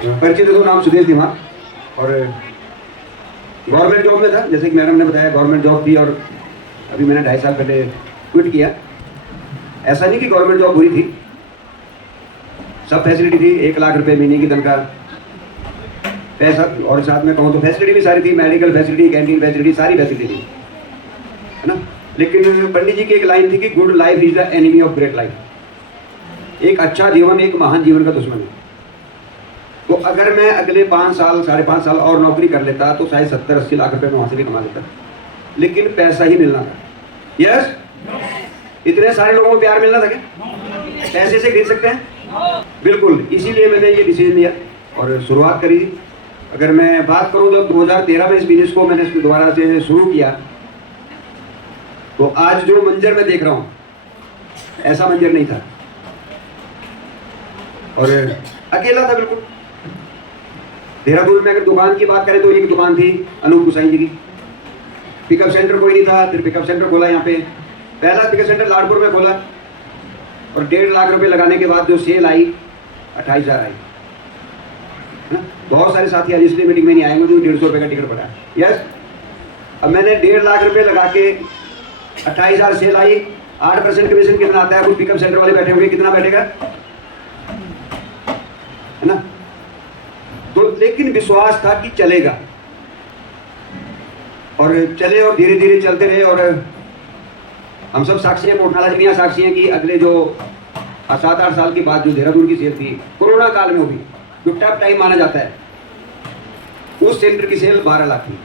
परिचय दे दो, नाम सुदेश धीमान और गवर्नमेंट जॉब में था, जैसे कि मैडम ने बताया गवर्नमेंट जॉब थी और अभी मैंने 2.5 साल पहले क्विट किया। ऐसा नहीं कि गवर्नमेंट जॉब बुरी थी, सब फैसिलिटी थी, 1 लाख रुपए महीने की तनख्वाह, पैसा, और साथ में कहूँ तो फैसिलिटी भी सारी थी, मेडिकल फैसिलिटी, कैंटीन फैसिलिटी, सारी फैसिलिटी थी, है ना। लेकिन पंडित जी की एक लाइन थी कि good life is the enemy of great life. एक अच्छा जीवन एक महान जीवन का दुश्मन है। तो अगर मैं अगले 5 साल 5.5 साल और नौकरी कर लेता तो शायद 70-80 लाख रुपए मैं वहां से भी कमा लेता, लेकिन पैसा ही मिलना था। यस, इतने सारे लोगों को प्यार मिलना था क्या? पैसे से खरीद सकते हैं? बिल्कुल, इसीलिए मैंने ये डिसीजन लिया और शुरुआत करी। अगर मैं बात करूं जब 2013 में इस बिजनेस को मैंने दोबारा से शुरू किया, तो आज जो मंजर मैं देख रहा हूं ऐसा मंजर नहीं था, और अकेला था बिल्कुल। देहरादून में अगर दुकान की बात करें तो एक दुकान थी अनूप गुसाई जी की, पिकअप सेंटर कोई नहीं था, फिर पिकअप सेंटर खोला यहाँ पे, पहला पिकअप सेंटर लाडपुर में खोला, और 1.5 लाख रुपए लगाने के बाद जो सेल आई 28,000 आई, है ना। बहुत सारे साथी आज इसलिए मीटिंग में नहीं आएंगे, जो 150 रुपये का टिकट पड़ा। यस, अब मैंने 1.5 लाख रुपए लगा के 28,000 सेल आई, 8% कमीशन कितना आता है? कुछ पिकअप सेंटर वाले बैठे होंगे, कितना बैठेगा, है ना। तो लेकिन विश्वास था कि चलेगा, और चले, और धीरे धीरे चलते रहे। और हम सब साक्षी हैं, कोटनाला जी भी साक्षी हैं कि अगले जो 7-8 साल की बात जो देहरादून की सेल थी कोरोना काल में, भी जो टफ टाइम माना जाता है, उस सेंटर की सेल 12 लाख थी।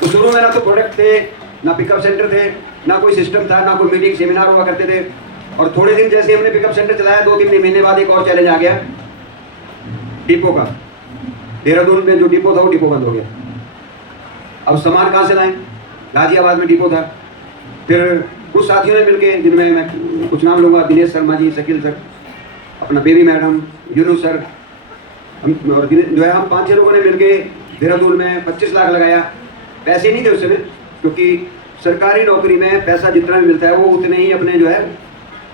तो शुरू में ना तो प्रोडक्ट थे, ना पिकअप सेंटर थे, ना कोई सिस्टम था, ना कोई मीटिंग सेमिनार हुआ करते थे। और थोड़े दिन जैसे हमने पिकअप सेंटर चलाया, 2-3 महीने बाद एक और चैलेंज आ गया डिपो का। देहरादून में जो डिपो था वो डिपो बंद हो गया। अब सामान कहाँ से लाएं? गाजियाबाद में डिपो था। फिर कुछ साथियों ने मिलके, जिनमें मैं कुछ नाम लूँगा, दिनेश शर्मा जी, शकील सर, अपना बेबी मैडम, यूनुस सर, हम और जो है हम 5-6 लोगों ने मिलके देहरादून में 25 लाख लगाया। पैसे नहीं थे उस समय, क्योंकि सरकारी नौकरी में पैसा जितना भी मिलता है वो उतने ही अपने जो है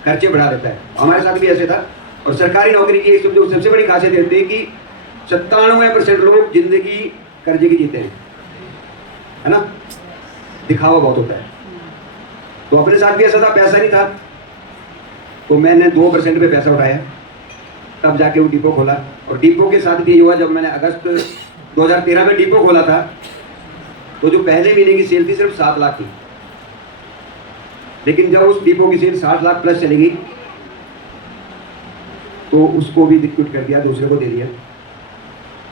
खर्चे बढ़ा देता है। हमारे साथ भी ऐसे था। और सरकारी नौकरी की जो सबसे बड़ी खासियत रहती है कि 97% लोग जिंदगी कर्जे की जीते हैं, है ना। दिखावा बहुत होता है। तो अपने साथ भी ऐसा था, पैसा नहीं था, तो मैंने 2% पे पैसा उठाया, तब जाके वो डिपो खोला। और डिपो के साथ भी ये हुआ, जब मैंने अगस्त 2013 में डिपो खोला था, तो जो पहले महीने की सेल थी सिर्फ 7 लाख थी, लेकिन जब उस डिपो की सेल 60 लाख प्लस चलेगी, तो उसको भी क्विट कर दिया, दूसरे को दे दिया।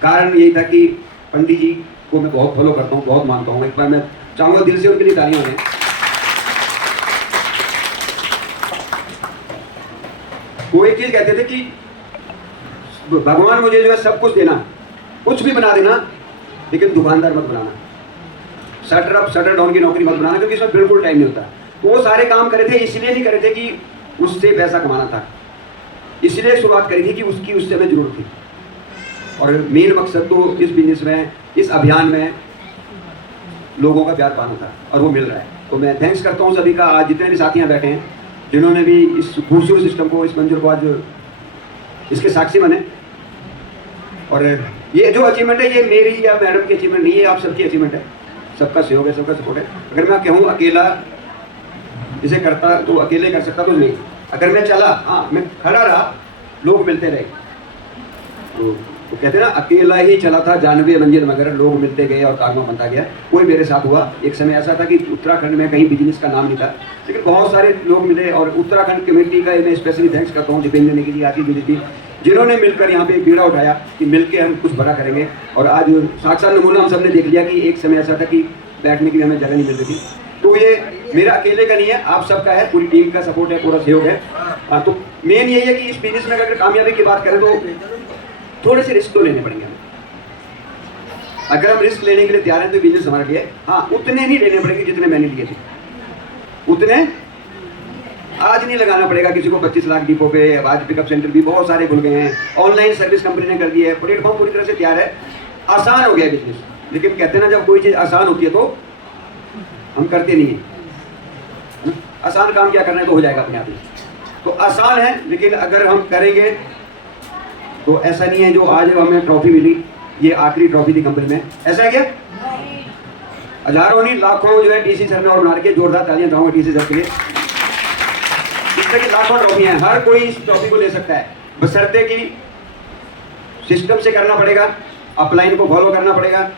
कारण यही था कि पंडित जी को मैं बहुत फॉलो करता हूँ, बहुत मानता हूँ। एक बार मैं चाहूंगा दिल से उनके लिए तालियां होने। वो एक चीज कहते थे कि भगवान मुझे जो है सब कुछ देना, कुछ भी बना देना, लेकिन दुकानदार मत बनाना, शटर अप शटर डाउन की नौकरी मत बनाना, क्योंकि इसमें बिल्कुल टाइम नहीं होता। तो वो सारे काम करे थे, इसलिए नहीं करे थे कि उससे पैसा कमाना था, इसलिए शुरुआत करी थी कि उसकी उस समय जरूरत थी। और मेन मकसद तो इस बिजनेस में, इस अभियान में लोगों का प्यार पाना था, और वो मिल रहा है। तो मैं थैंक्स करता हूँ सभी का, आज जितने भी साथी यहाँ बैठे हैं, जिन्होंने भी इस खूबसूरत सिस्टम को, इस मंजर को आज इसके साक्षी बने। और ये जो अचीवमेंट है, ये मेरी या मैडम की अचीवमेंट नहीं है, आप सबकी अचीवमेंट है, सबका सहयोग है, सबका सपोर्ट है। अगर मैं कहूँ अकेला इसे करता तो अकेले कर सकता तो नहीं, अगर मैं चला, हाँ मैं खड़ा रहा, लोग मिलते रहे। तो कहते हैं ना, अकेला ही चला था जानवी मंजिल मगर लोग मिलते गए और कारवा बनता गया। कोई मेरे साथ हुआ। एक समय ऐसा था कि उत्तराखंड में कहीं बिजनेस का नाम नहीं था, लेकिन बहुत सारे लोग मिले, और उत्तराखंड कमेटी का मैं स्पेशली थैंक्स करता हूँ, जितेंद्र ने की, आती बीजेपी, जिन्होंने मिलकर यहाँ पे बीड़ा उठाया कि मिलकर हम कुछ बड़ा करेंगे। और आज साक्षात नमूना हम सबने देख लिया कि एक समय ऐसा था कि बैठने की हमें जगह नहीं मिल रही थी। तो ये मेरा अकेले का नहीं है, आप सबका है, पूरी टीम का सपोर्ट है, पूरा सहयोग है। तो मेन यही है कि इस बिजनेस में अगर कामयाबी की बात करें तो थोड़े से रिस्क तो लेने पड़ेंगे हमें। अगर हम रिस्क लेने के लिए तैयार हैं तो बिजनेस हमारे लिए, हाँ उतने नहीं लेने पड़ेंगे जितने मैंने लिए थे, उतने आज नहीं लगाना पड़ेगा किसी को 25 लाख डिपो पे। आज पिकअप सेंटर भी बहुत सारे खुल गए हैं, ऑनलाइन सर्विस कंपनी ने कर दी है, प्लेटफॉर्म पूरी तरह से तैयार है, आसान हो गया बिजनेस। लेकिन कहते हैं ना, जब कोई चीज़ आसान होती है तो हम करते नहीं है। आसान काम क्या करना है तो हो जाएगा अपने आप ही। तो आसान है, लेकिन अगर हम करेंगे तो ऐसा नहीं है जो आज हमें ट्रॉफी मिली ये आखिरी ट्रॉफी थी कंपनी में, ऐसा है क्या? हजारों नहीं लाखों जो है टीसी सर ने और बना के, जोरदार तालियां चाहूंगा टीसी सर के लिए। इस तरह की लाखों ट्रॉफी हैं, हर कोई इस ट्रॉफी को ले सकता है, बशर्ते कि सिस्टम से करना पड़ेगा, अपलाइन को फॉलो करना पड़ेगा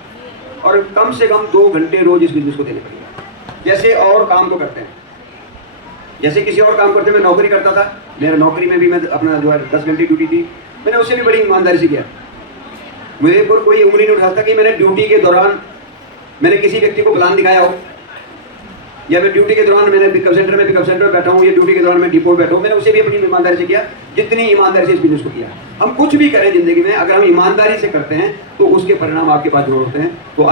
और कम से कम 2 घंटे रोज इस बिजनेस को देने पड़ेगा। जैसे और काम तो करते हैं, जैसे किसी और काम करते, मैं नौकरी करता था, मेरा नौकरी में भी मैं अपना जो है 10 घंटे ड्यूटी थी, मैंने उससे भी बड़ी ईमानदारी से किया। मुझे पर कोई उंगली नहीं उठाता कि मैंने ड्यूटी के दौरान मैंने किसी व्यक्ति को प्लान दिखाया हो, या मैं ड्यूटी के दौरान मैंने पिकअप सेंटर में बैठा हूँ, या ड्यूटी के दौरान मैं डिपो बैठा हूँ, मैंने उसे भी अपनी ईमानदारी से किया जितनी ईमानदारी से इस बिजनेस को किया। हम कुछ भी करें जिंदगी में, अगर हम ईमानदारी से करते हैं तो उसके परिणाम आपके पास जरूर होते हैं। तो